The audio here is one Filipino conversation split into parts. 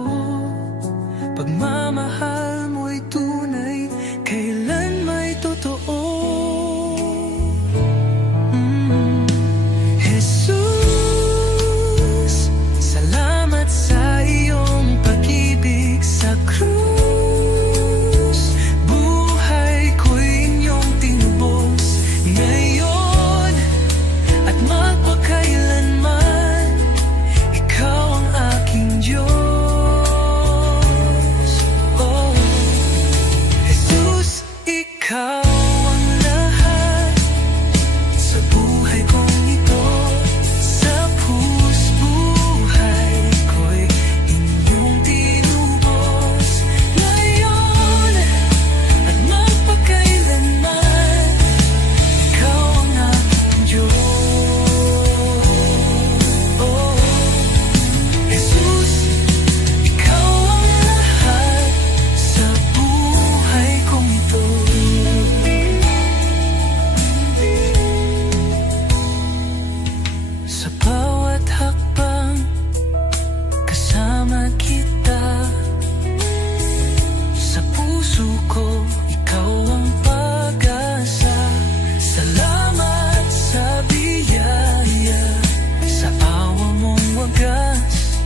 ko. Pagmamahal mo'y tunay, kailan may totoo. Jesus, salamat sa iyong pag-ibig sa krus. Buhay ko'y inyong tinubos ngayon at magpakailanman. Ikaw ang aking Diyos. Oh, Jesus, ikaw ang lahat sa buhay kong ito. Sa buhay ko'y inyong tinubos ngayon at magpakailanman. Ikaw ang aking Diyos. Oh, Jesus, ikaw ang lahat sa buhay kong ito. Sa bawat hakbang, kasama kita. Sa puso ko, ikaw ang pag-asa. Salamat sa biyaya, sa awa mong wagas.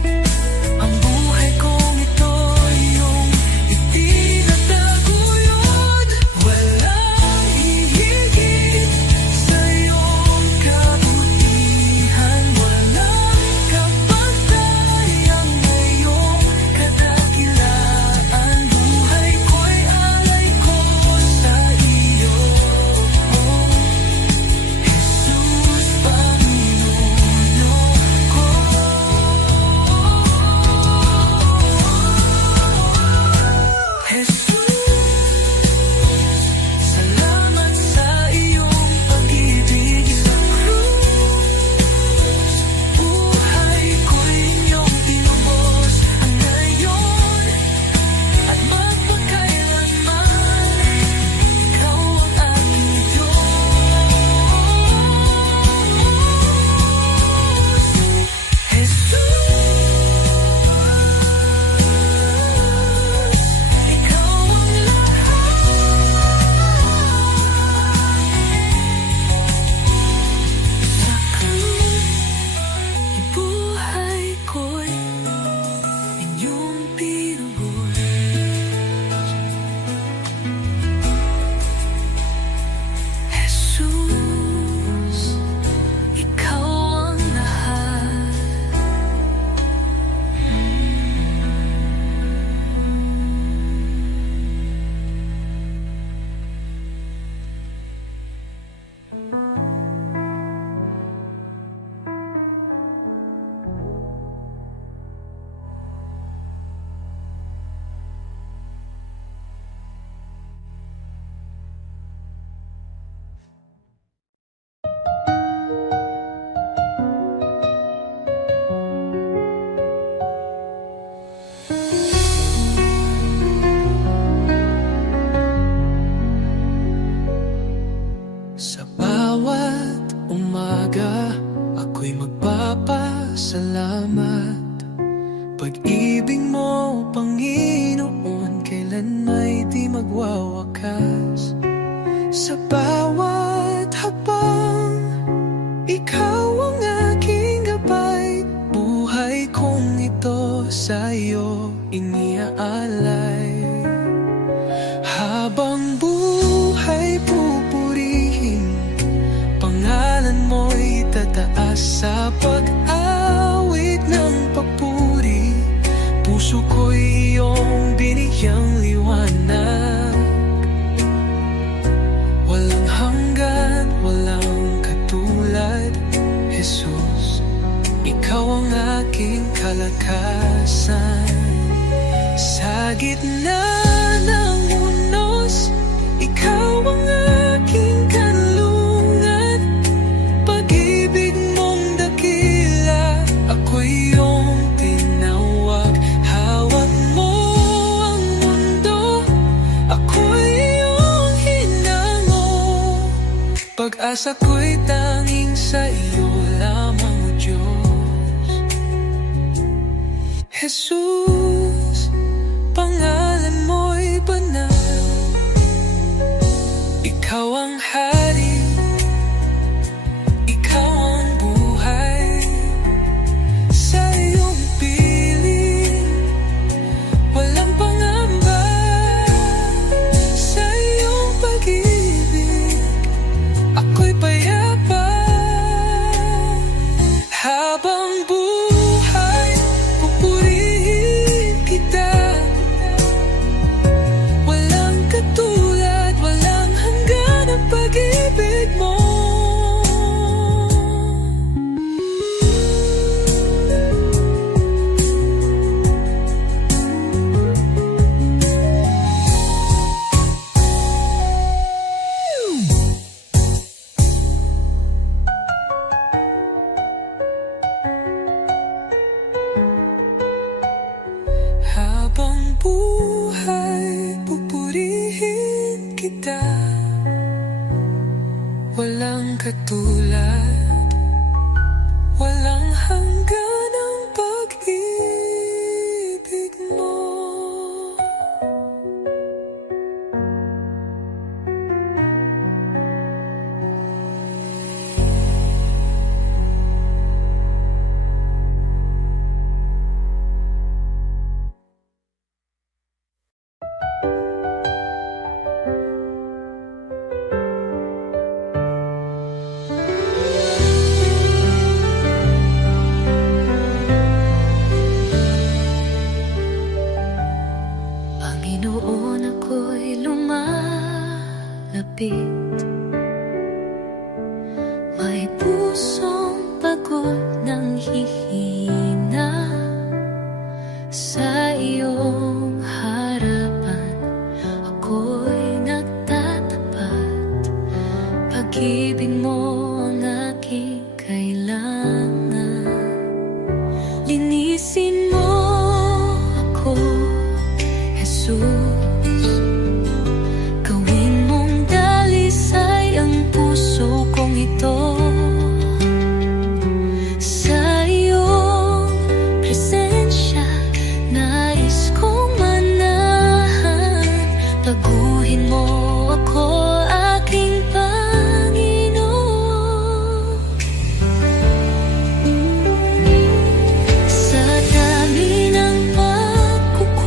Ang buhay kong ito'y iyong itinataguyod. Walang hihigit sa iyong kabutihan. Walang kapantayang ngayong kadakilaan. Buhay ko'y alay ko sa iyo. Jesus, Panginoon ko. Jesus, salamat sa iyong pag-ibig sa krus. Buhay ko'y inyong tinubos ngayon at magpakailanman. Ikaw ang aking Diyos. Jesus, ikaw ang lahat sa krus. Buhay ko'y inyong tinubos. Jesus, ikaw ang lahat. Sa bawat umaga, ako'y magpapasalamat. Pag-ibig mo, Panginoon, kailan may di magwawakas. Sa bawat hakbang, ikaw ang aking gabay. Buhay kong ito sa iyo iniaalay. Habang buhay pupurihin, pangalan mo'y tataas. Sa pag-awit ng papuri, puso ko'y iyong binigyang liwanag. Walang hanggan, walang katulad. Jesus, ikaw ang aking kalakasan. Sa gitna ng unos, ikaw ang aking kanlungan. Pag-ibig mong dakila, ako'y iyong tinawag. Hawak mo ang mundo, ako'y iyong hinango. Pag-asa ko'y tanging sa iyo lamang, O Diyos. Jesus, Diyos, pangalan mo'y banal. Ikaw ang hari, ikaw ang buhay. Sa iyong piling, walang pangamba. Sa iyong pag-ibig, ako'y payapa. Habang buhay, pupurihin kita. Walang katulad, walang hanggan ang pag-ibig mo. Habang buhay, pupurihin kita. Walang katulad, walang hanggan ang pag-ibig mo. Panginoon, ako'y lumalapit. May pusong pagod ng hihina. Sa iyong harapan, ako'y nagtatapat. Pag-ibig mo ang aking kailangan. Linisin mo ako, Jesus. Gawin mong dalisay ang puso kong ito. Sa iyong presensya, nais kong manahan. Taguhin mo ako, aking Panginoon. Sa dami ng pagkukulang,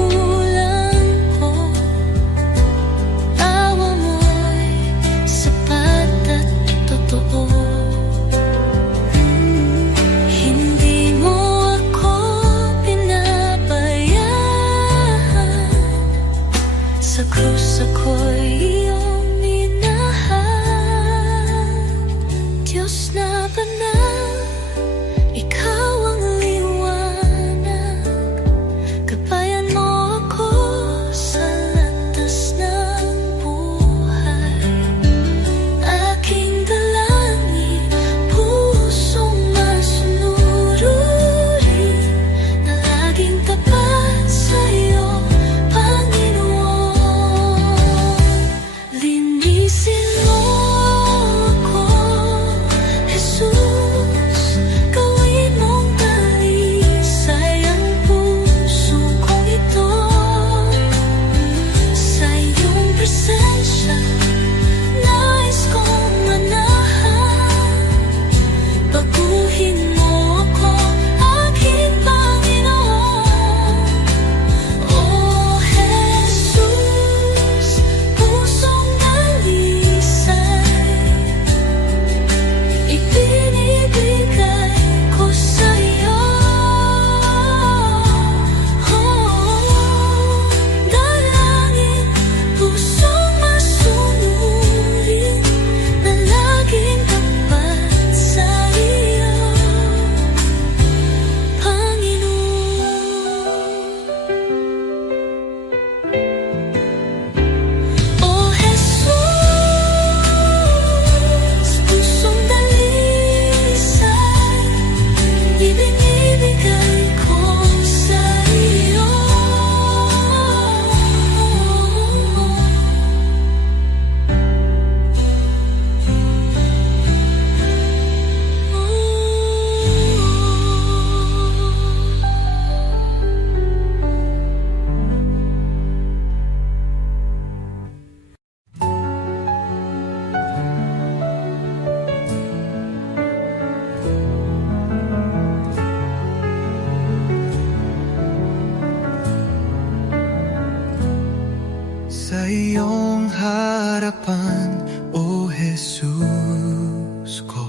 iyong harapan, O Jesus ko.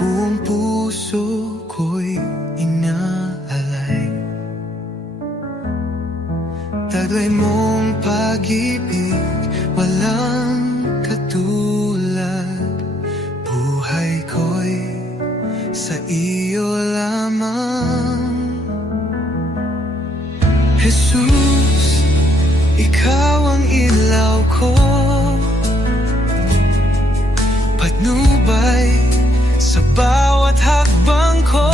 Buong puso ko'y inaalay, taglay mong pag-ibig, walang katulad. Buhay ko'y sa iyo lamang. Jesus, ikaw ang ilaw ko, patnubay sa bawat hakbang ko.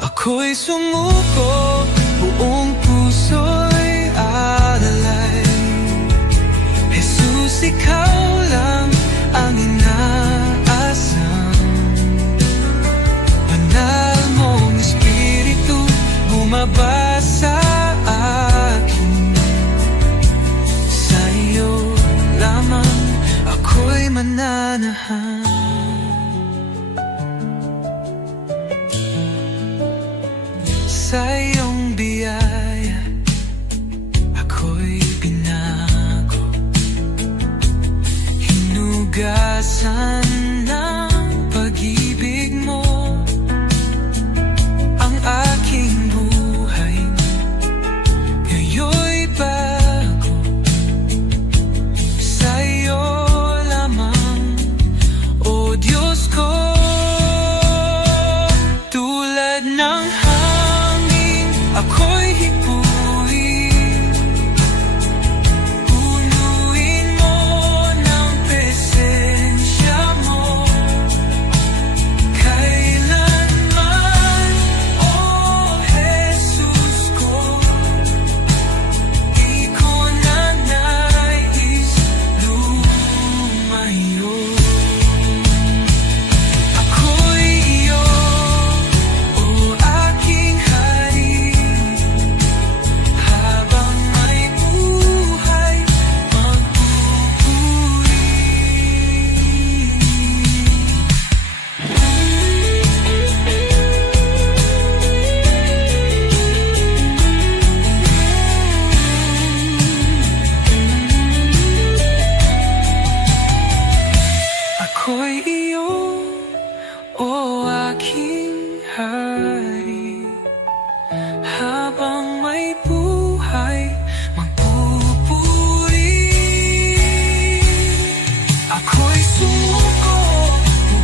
Ako'y sumuko, buong puso'y alalay. Jesus, ikaw lang ang inaasam. Banal mong Espiritu bumaba sa akin. Sa iyo lamang ako'y mananahan. Sa iyong biyaya ako'y binago, hinugasan ng pag-ibig mo ang aking buhay. Ngayon'y bago, sa iyo lamang, O Diyos ko. Tulad ng hangin ako'y hipuin, punuin mo ng presensya mo. Kailanman, O Jesus ko, di ko na nais lumayo. Ako'y iyo, O aking hari, habang may buhay magpupuri. Ako'y iyo, O aking hari, habang may buhay magpupuri. Ako'y sumuko,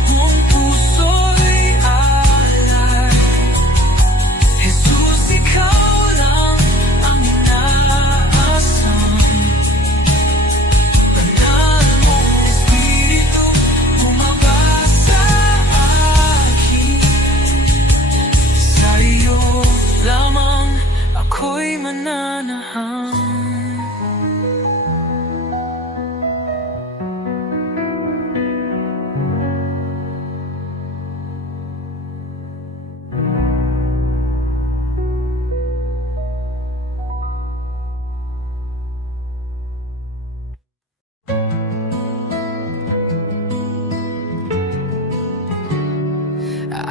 buong puso'y alay. Jesus, ikaw lang ang inaasam. Banal mong Espiritu bumaba sa akin. Sa iyo lamang ako'y mananahan.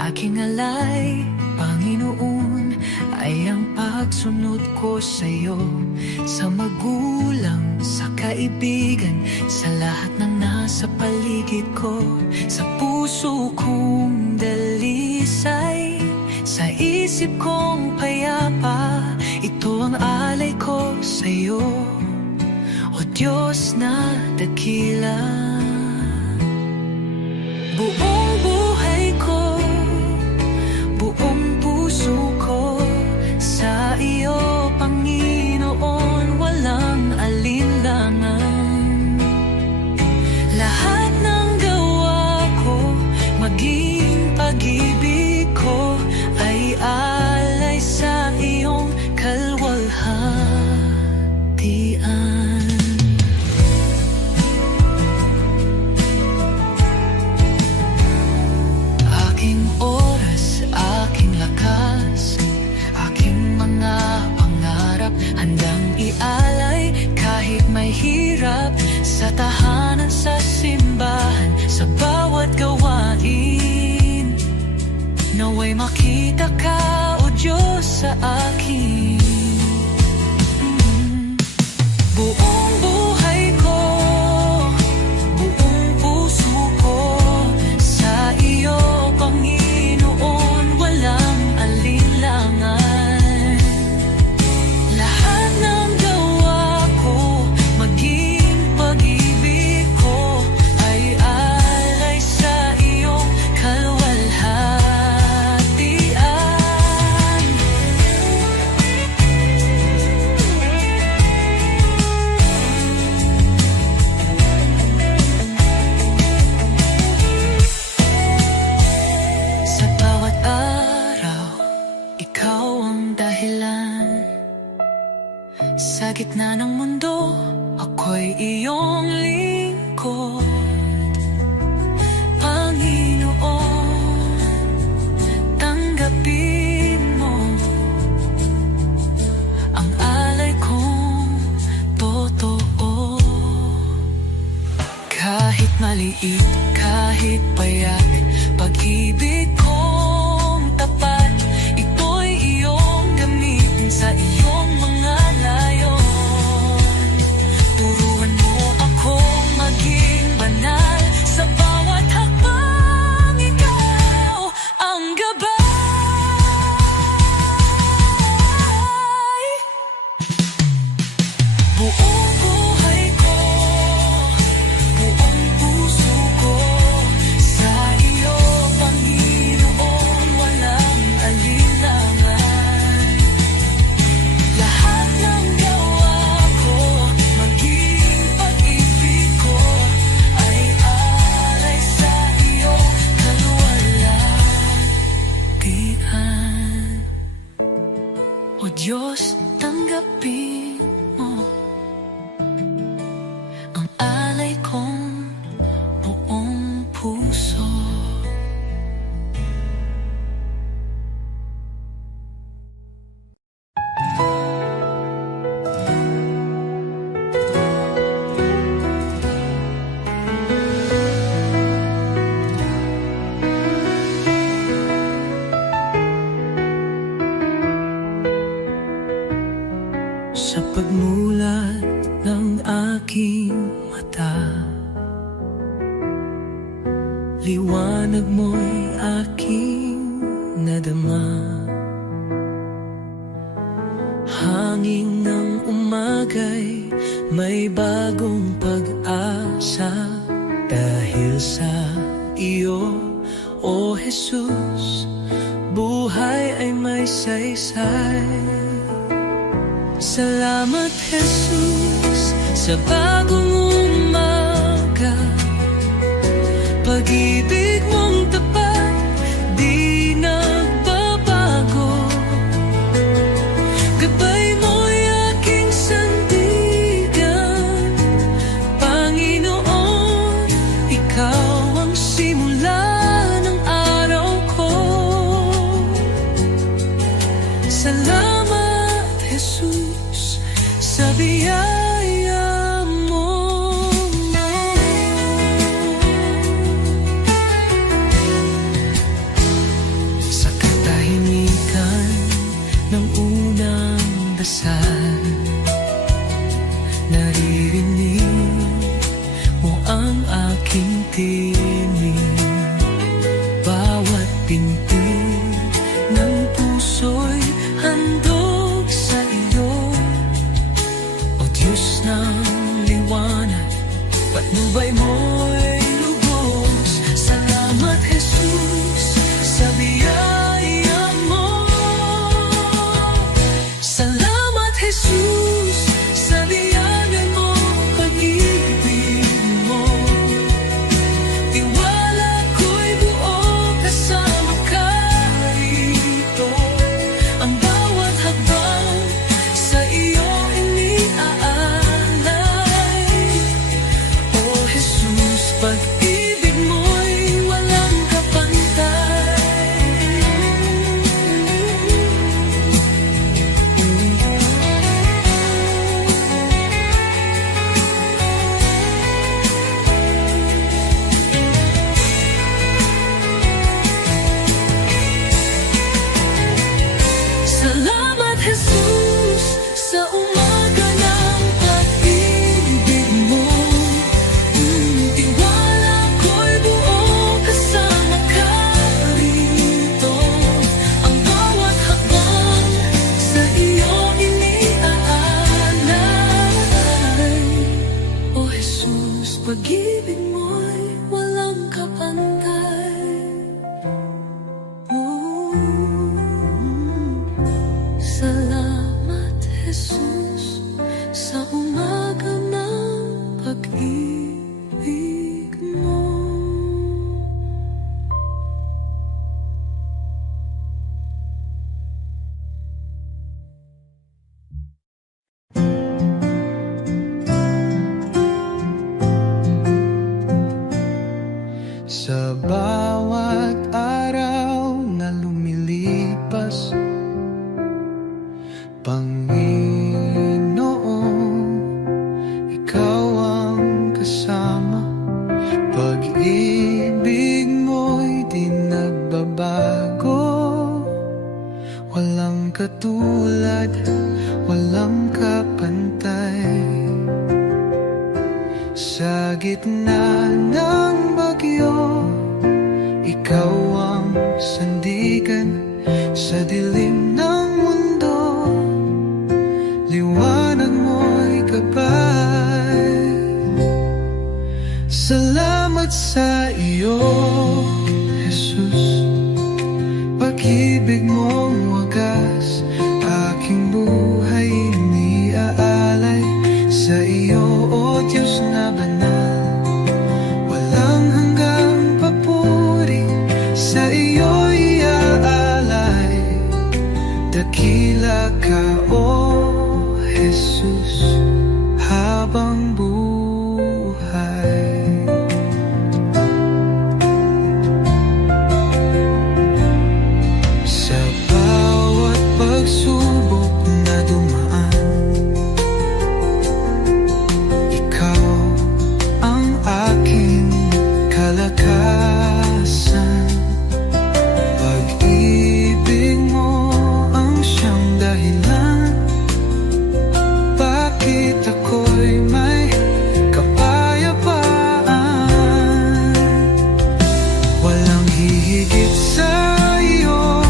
Aking alay, Panginoon, ay ang pagsunod ko sa'yo. Sa magulang, sa kaibigan, sa lahat ng nasa paligid ko. Sa puso kong dalisay, sa isip kong payapa, ito ang alay ko sa'yo, O Diyos na dakila. Buong buhay ko, buong puso ko, sa iyo, Panginoon, walang alinlangan. Lahat ng gawa ko, maging pag-ibig ko, ay alay sa iyong kalwalhatian. Aking oras, aking lakas, aking mga pangarap, handang ialay kahit may hirap. Sa tahanan, sa simbahan, sa bawat gawain, naway makita ka, O Diyos, sa akin. dahilan. Sa gitna ng mundo, ako'y iyong lingkod. Panginoon, tanggapin mo ang alay kong totoo. Kahit maliit, kahit payat, pag-ibig kong tapat, ito'y iyong gamitin sa iyong mga layon. Turuan mo akong maging banal, sa bawat hakbang ikaw ang gabay. Buong buhay ko, buong puso ko, sa iyo, Panginoon, walang alinlangan. Lahat ng gawa ko, maging pag-ibig ko, ay alay sa iyo, kaluwalhatian. O Diyos, tanggapin mo ang alay kong buong puso. Sa pagmulat ng aking mata, liwanag mo'y aking nadama. Hangin ng umagay, may bagong pag-asa. Dahil sa iyo, O Jesus, buhay ay may saysay. Salamat, Jesus, sa bagong umaga. Pag-ibig mong tapat, di nagbabago. Gabay mo'y aking sandigan. Panginoon, ikaw ang simula ng araw ko. Salamat, Jesus, sa biyaya mo. Sa katahimikan ng unang dasal, naririnig mo ang aking tinig. Bawat pinti ng puso'y handog sa iyo. O Diyos ng liwanag, patnubay mo'y lubos. Salamat, Jesus, sa biyaya mo. Salamat, Jesus, sa biyaya mo, pag-ibig mo. Tiwala Panginoon, ikaw ang kasama. Pag-ibig mo'y di nagbabago. Walang katulad, walang kapantay. Sa gitna ng bagyo, ikaw ang sandigan. Sa dilim ng mundo, liwanag mo'y gabay. Salamat sa iyo, Jesus. Pag-ibig mong wagas, aking buhay iniaalay. Sa iyo, O Diyos na banal, walang hanggang papuri. Sa iyo iaalay, dakila ka, O Jesus, habang buhay. Sa bawat pagsubok na dumaan, ikaw ang aking kalakasan. Pag-ibig mo ang siyang dahilan, bakit ako'y may kapayapaan. Walang hihigit sa iyo,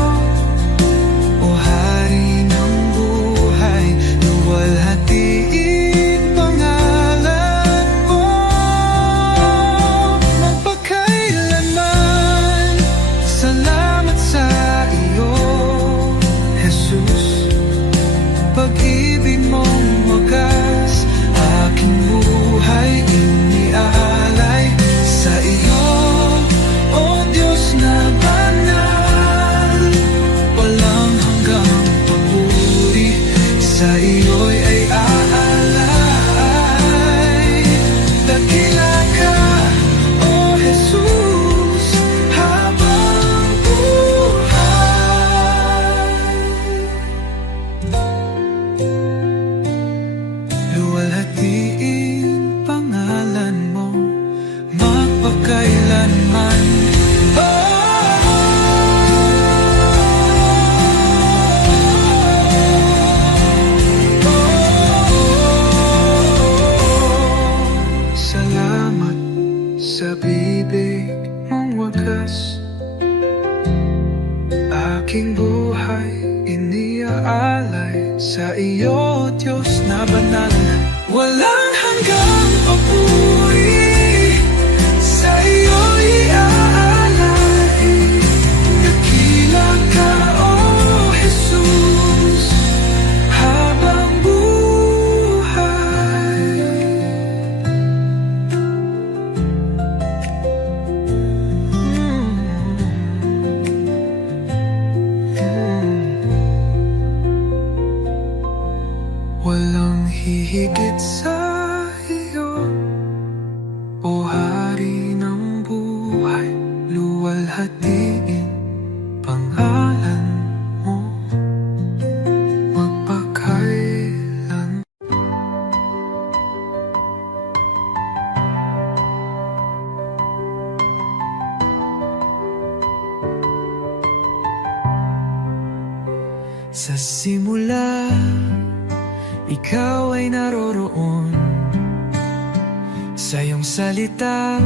O Hari ng buhay. Luwalhatiin pangalan mo magpakailanman. Salamat sa iyo, Jesus. Pag-ibig mong wagas, aking buhay iniaalay. Sa iyo, O Diyos na banal, walang hanggang papuri. Sa iyo'y ay aalay. Dakila ka, O Jesus, habang buhay. Luwalhatiin pangalan mo magpakailanman. Salamat sa bibig mong wagas, aking buhay iniaalay. Sa iyo, Diyos na banal, walang hanggang papuri. Sa iyo iaalay, dakila ka, O Jesus, habang buhay. Walang hihigit sa iyo, O Hari ng buhay. Luwalhatiin pangalan mo magpakailan. Sa simula, ikaw ay naroroon. Sa iyong salita,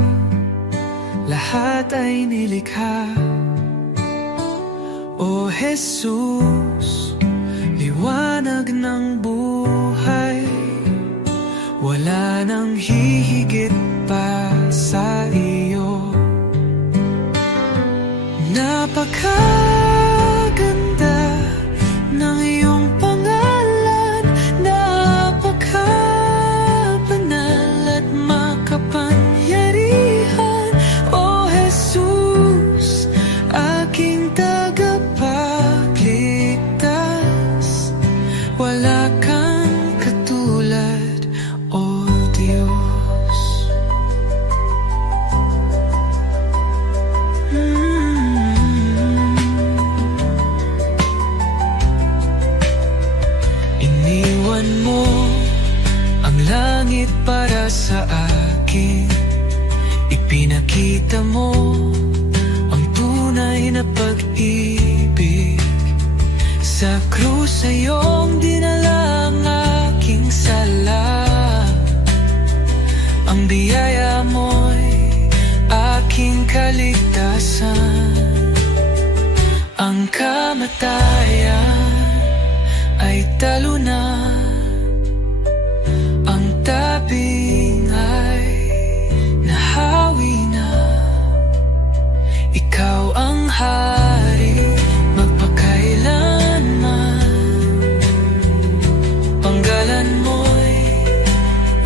lahat ay nilikha. O Jesus, liwanag ng buhay, wala nang hihigit pa sa iyo. Napakaganda ng iyong pangalan, napakabanal at makapangyarihan. O Jesus, aking tagapagligtas, wala kang katulad, O Diyos. Iniwan mo ang langit para sa akin. Ipinakita mo ang tunay na pag-ibig. Sa krus ay iyong dinala ang aking sala. Ang biyaya mo'y aking kaligtasan. Ang kamatayan ay talo na. Ang tabing ay nahawi na. Ikaw ang hari magpakailanman. Panggalan mo'y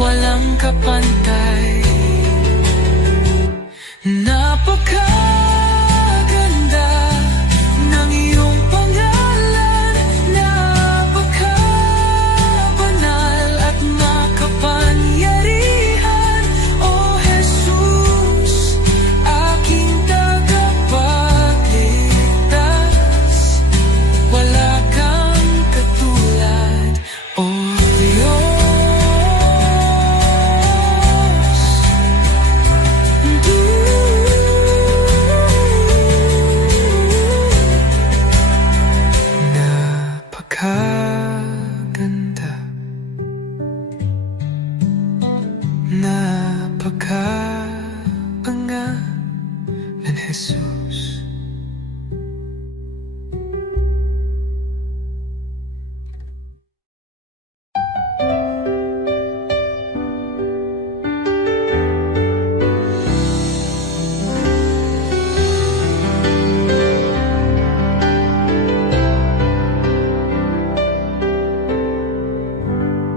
walang kapantay. Napakaganda ng iyong pangalan. Napakabanal at makapangyarihan. O Jesus, aking tagapagligtas. Wala kang katulad, O Diyos. Napakaganda, napakapangalan, Jesus.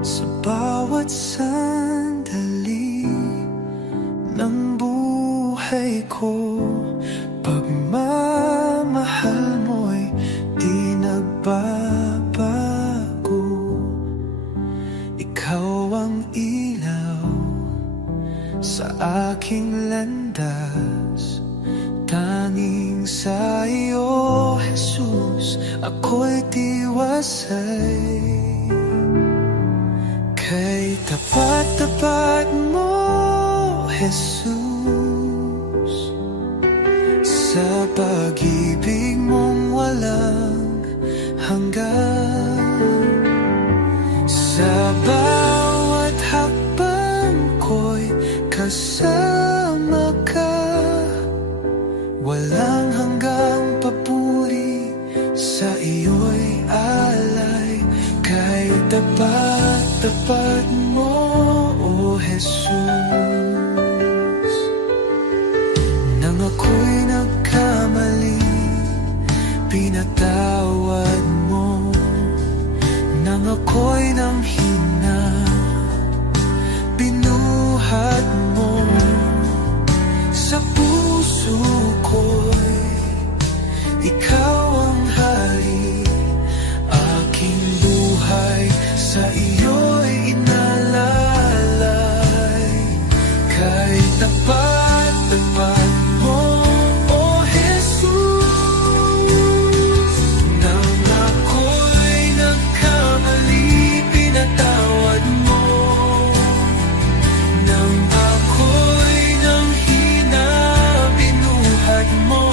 Sa bawat sandali ng buhay ko, pagmamahal mo'y di nagbabago. Ikaw ang ilaw sa aking landas. Tanging sa iyo, Jesus, ako'y tiwasay. Kay tapat-tapat mo, Jesus, sa pag-ibig mong walang hanggan. Sa bawat hakbang ko'y kasama ka. Walang hanggang papuri, sa iyo'y alay. Kay tapat mo, O Jesus. Nang ako'y nagkamali, pinatawad mo. Nang ako'y nanghina, binuhat mo. Sa puso ko'y ikaw ang hari. Aking buhay sa iyo'y inalalay. Kay tapat mo, O Jesus. Nang ako'y nagkamali, pinatawad mo. Nang ako'y nanghina, binuhat mo.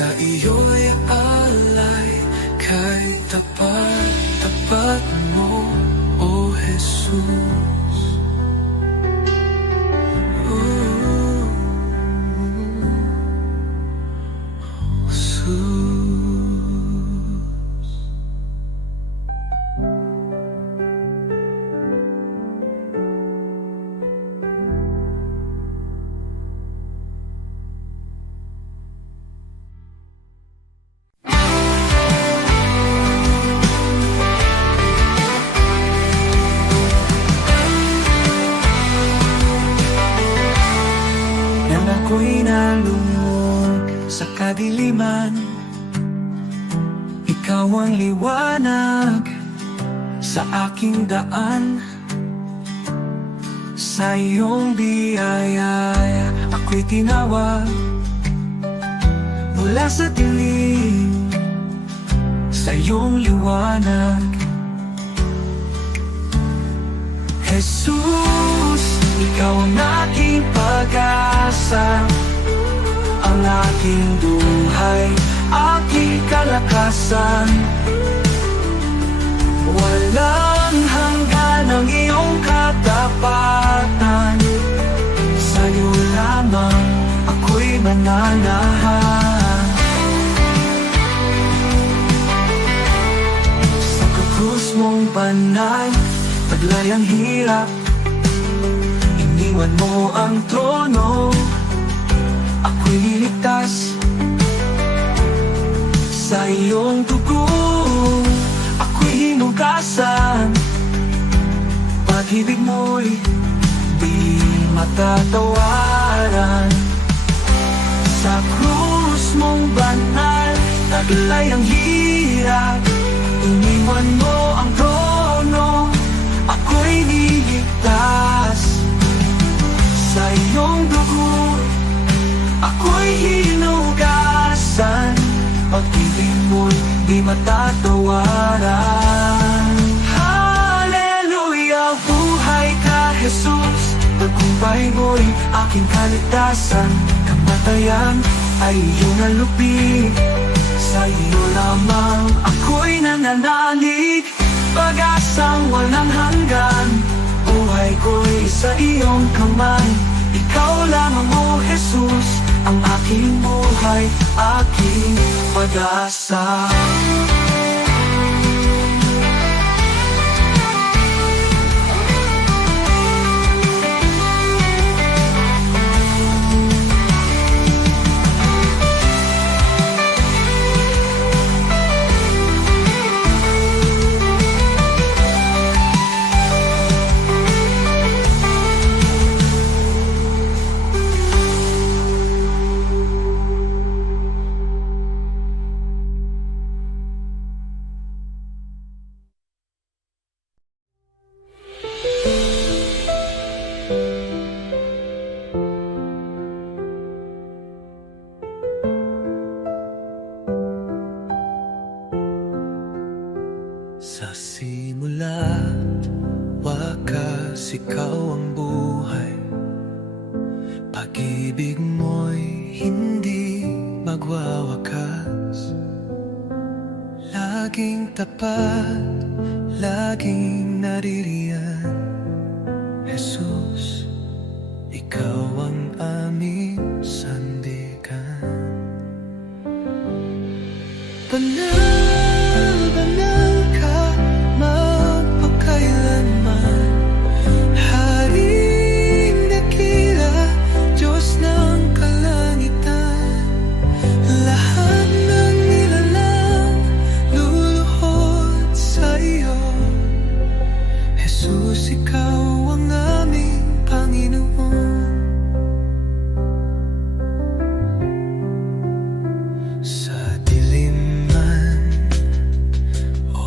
sa iyo'y alay, kay tapat-tapat mo, O Jesus. Nang ako'y nalungkot sa kadiliman, ikaw ang liwanag sa aking daan. Sa iyong biyaya ako'y tinawag mula sa dilim, sa iyong liwanag. Jesus, ikaw ang aking pag-asa, ang aking buhay, aking kalakasan. Walang hanggan ang iyong katapatan, sa'yo lamang ako'y mananahan. Sa krus mong banal, taglay ang hirap, iniwan mo ang trono, ako'y niligtas. Sa iyong dugo, ako'y hinugasan. Pag-ibig mo'y di matatawaran. Sa krus mong banal, taglay ang hirap, iniwan mo ang trono, ako'y niligtas. Sa iyong dugo, ako'y hinugasan. Pag-ibig mo'y di matatawaran. Hallelujah, buhay ka, Jesus. Tagumpay mo'y aking kaligtasan. Kamatayan ay iyong nalupi. Sa iyo lamang ako'y nananalig. Pag-asang walang hanggan, buhay ko'y sa iyong kamay. Ikaw lamang, O Jesus, ang aking buhay, aking pag-asa. Sa simula, wakas, ikaw ang buhay. Pag-ibig mo'y hindi magwawakas. Laging tapat, laging naririyan. Jesus, ikaw ang aming sandigan. Banal, banal ka, magpakailanman. Haring dakila, Diyos ng kalangitan. Lahat ng nilalang luluhod sa iyo. Jesus, ikaw ang aming Panginoon. Sa dilim man o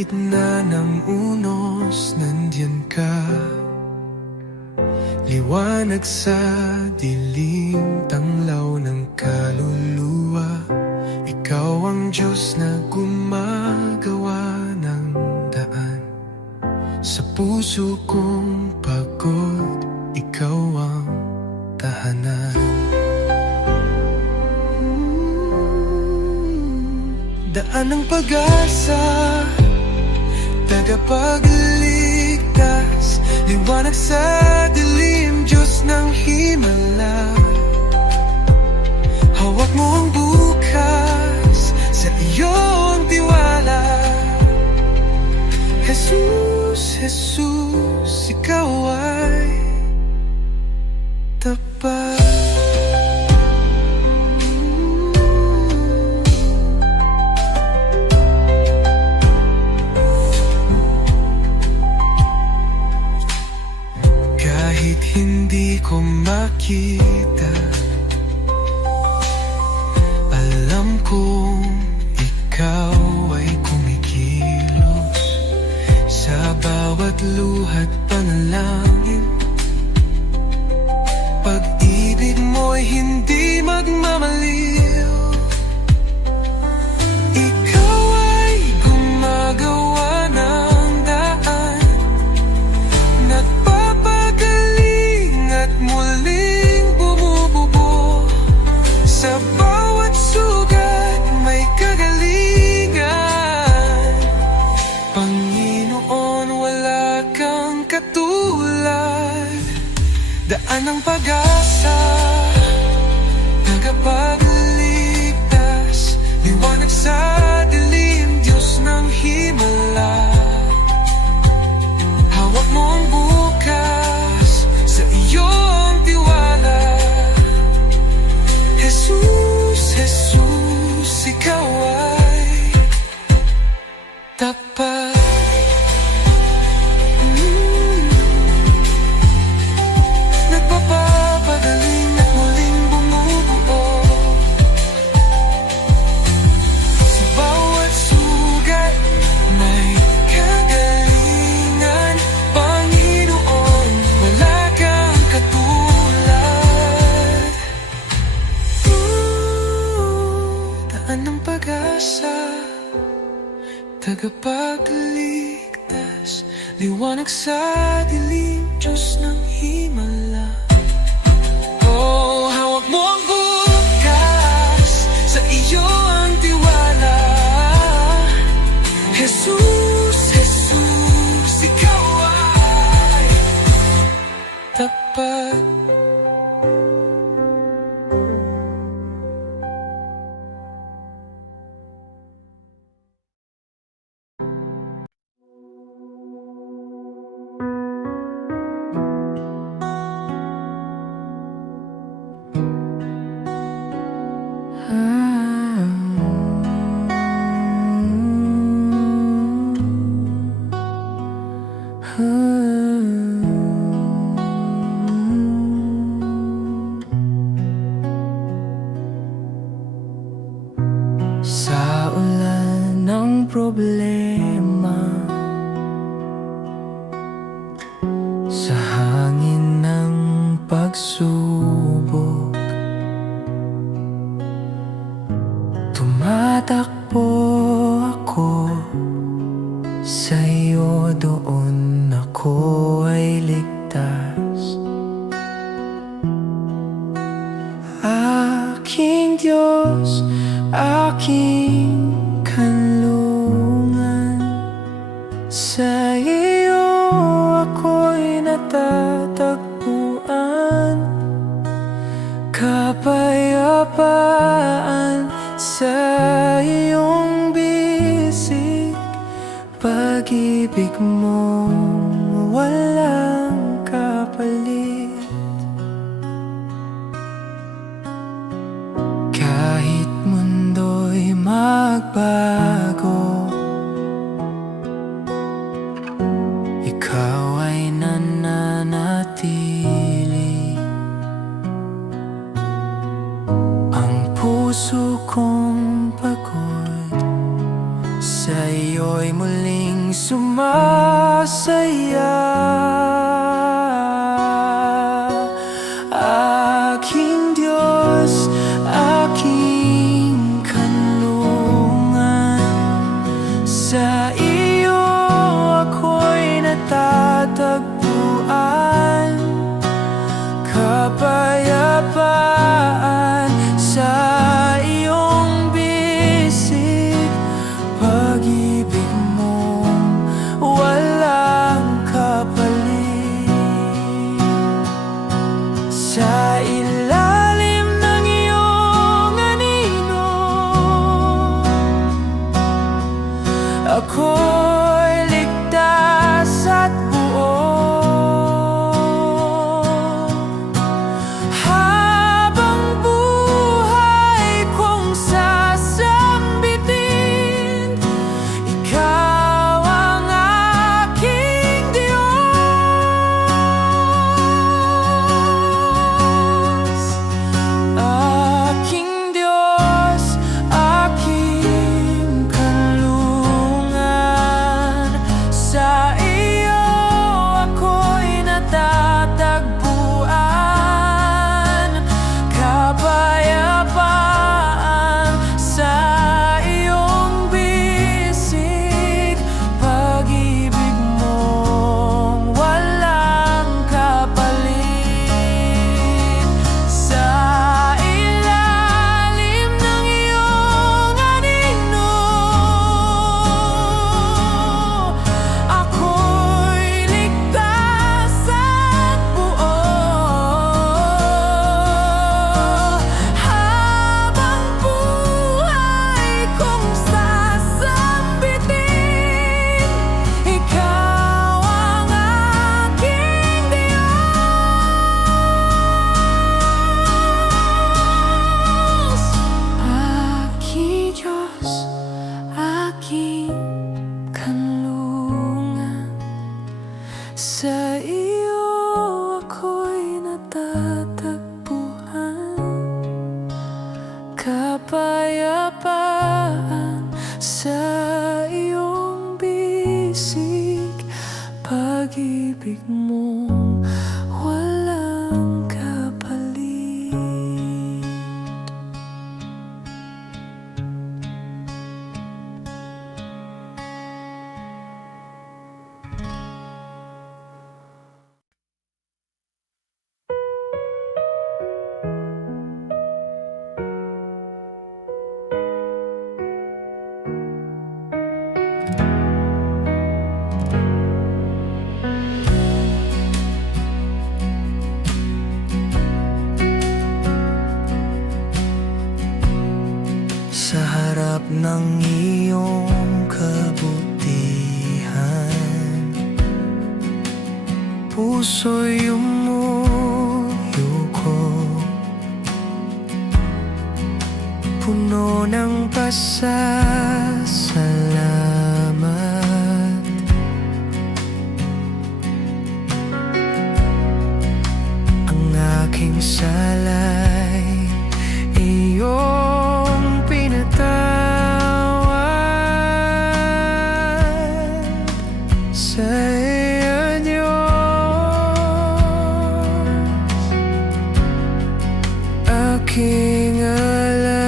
gitna ng unos, nandiyan ka. Liwanag sa dilim, tanglaw ng kaluluwa. Ikaw ang Diyos na gumagawa ng daan. Sa puso kong pagod, ikaw ang tahanan. Daan ng pag-asa, tagapagligtas, liwanag sa dilim, Diyos ng himala. Hawak mo ang bukas, sa iyo ang tiwala. Jesus, Jesus, ikaw ay tapat. Kahit hindi ko makita, alam kong ikaw ay kumikilos sa bawat luha't panalangin. Pag-ibig mo'y hindi magmamaliw. Ikaw ay gumagawa ng daan, nagpapagaling at muling bumubuo. Sa bawat sugat may kagalingan. Panginoon, wala kang katulad. Daan ng pag-asa, tagapagligtas, liwanag sa dilim, Diyos ng himala. Hawak mo ang bukas, sa iyo ang tiwala. Jesus, Jesus, ikaw ay tapat. Nagpapagaling at muling bumubuo. Sa bawat sugat may kagalingan. Panginoon, wala kang katulad. Daan ng pag-asa, tagapagligtas, liwanag sa dilim, Diyos ng himala. Oh, hawak mo ang bukas, sa iyo ang tiwala. Jesus, Jesus, ikaw ay tapat. Sa ulan ng problema, sa hangin ng pagsubok, tumatakbo ako sa'yo, doon ako ay ligtas. Aking Diyos, aking kanlungan, sa iyo ako'y natatagpuan. Kapayapaan sa iyong bisig, pag-ibig mo walang kapalit. Kahit mundo'y magbago, ikaw ay nananatili. Ang puso kong pagod, sa iyo'y muling saya. Aking Diyos, aking kanlungan, sa iyo ako'y natatagpuan. Kapayapaan sa iyong bisig, pag-ibig mong walang kapalit. Sa ilalim ng iyong anino, ako'y ligtas at buo. Habang buhay kong sasambitin, ikaw ang aking Diyos. Aking Diyos, aking kanlungan, sa iyo ako'y natatagpuan. Kapayapaan sa iyong bisig, pag-ibig mong walang kapalit. Sa ilalim ng iyong anino, ako'y ligtas at buo. Habang buhay kong sasambitin, ikaw ang aking Diyos. Aking Diyos, aking kanlungan, sa iyo ako'y natatagpuan. Kapayapaan sa iyong bisig, pag-ibig mong walang kapalit. Sa harap ng iyong kabutihan, puso'y umuyuko, puno ng pasasalamat. Ang aking sala'y iyong pinatawad. Sa iyo, Diyos, aking alay.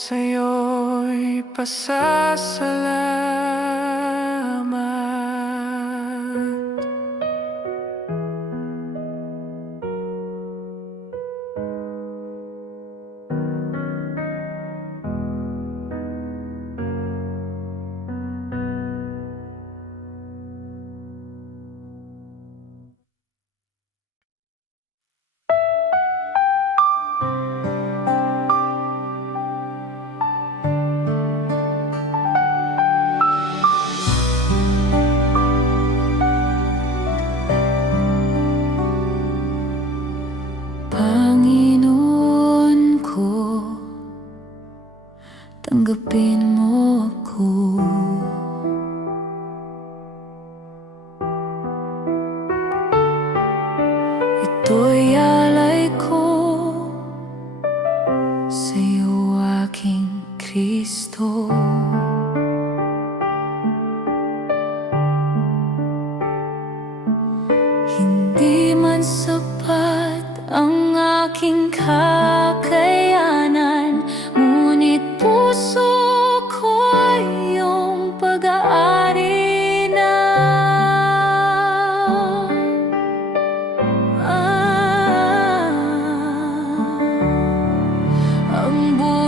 sa'yo'y pasasalamat. Panginoon ko, tanggapin mo ako. Ito'y alay ko sa'yo, aking Kristo. Hindi man sapat ang aking kakayanan, ngunit puso ko'y iyong pag-aari na. Ang buhay